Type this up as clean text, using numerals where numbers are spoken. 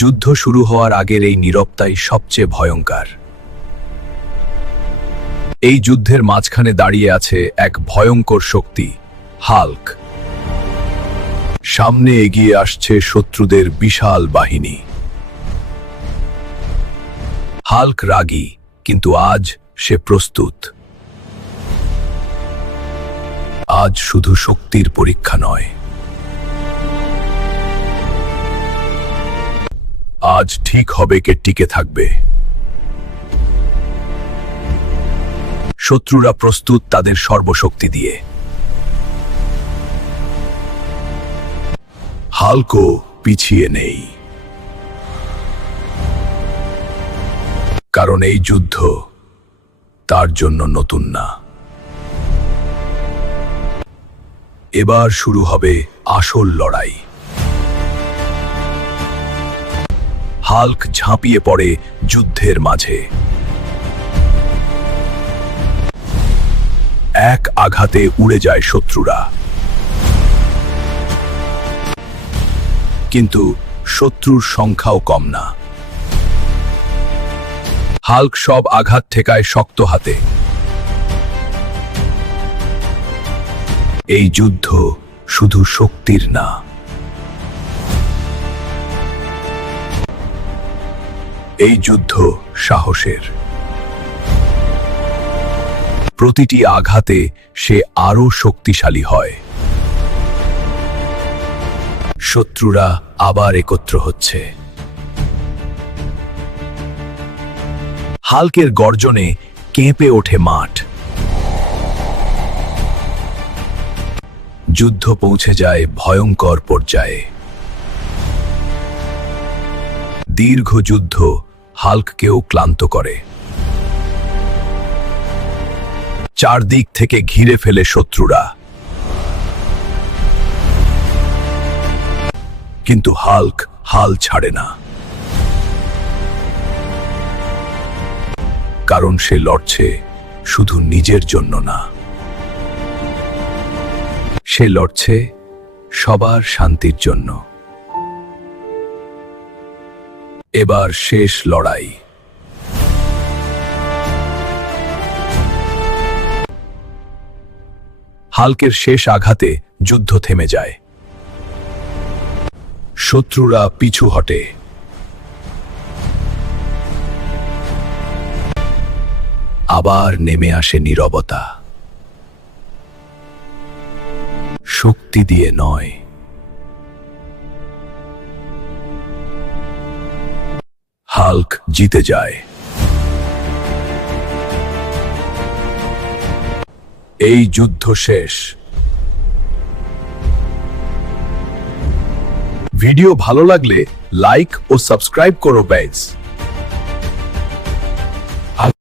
যুদ্ধ শুরু হওয়ার আগের এই নীরবতাই সবচেয়ে ভয়ঙ্কর। এই যুদ্ধের মাঝখানে দাঁড়িয়ে আছে এক ভয়ঙ্কর শক্তি, হাল্ক। সামনে এগিয়ে আসছে শত্রুদের বিশাল বাহিনী। হাল্ক রাগী, কিন্তু আজ সে প্রস্তুত। আজ শুধু শক্তির পরীক্ষা নয়, আজ ঠিক হবে কে টিকে থাকবে। শত্রুরা প্রস্তুত তাদের সর্বশক্তি দিয়ে। হাল্কও পিছিয়ে নেই, কারণ এই যুদ্ধ তার জন্য নতুন না। এবার শুরু হবে আসল লড়াই। হাল্ক ঝাঁপিয়ে পড়ে যুদ্ধের মাঝে। এক আঘাতে উড়ে যায় শত্রুরা, কিন্তু শত্রুর সংখ্যাও কম না। হাল্ক সব আঘাত ঠেকায় শক্ত হাতে। এই যুদ্ধ শুধু শক্তির না, এই যুদ্ধ সাহসের। প্রতিটি আঘাতে সে আরো শক্তিশালী হয়। শত্রুরা আবার একত্র হচ্ছে। হাল্কের গর্জনে কেঁপে ওঠে মাঠ। যুদ্ধ পৌঁছে যায় ভয়ঙ্কর পর্যায়ে। দীর্ঘ যুদ্ধ হাল্ককেও ক্লান্ত করে। চারদিক থেকে ঘিরে ফেলে শত্রুরা, কিন্তু হাল্ক হাল ছাড়ে না, কারণ সে লড়ছে শুধু নিজের জন্য না, সে লড়ছে সবার শান্তির জন্য। এবার শেষ লড়াই। হাল্কের শেষ আঘাতে যুদ্ধ থেমে যায়। শত্রুরা পিছু হটে। আবার নেমে আসে নীরবতা। শক্তি দিয়ে নয়, হাল্ক জিতে যায়। এই যুদ্ধ শেষ। ভিডিও ভালো লাগলে লাইক ও সাবস্ক্রাইব করো গাইস।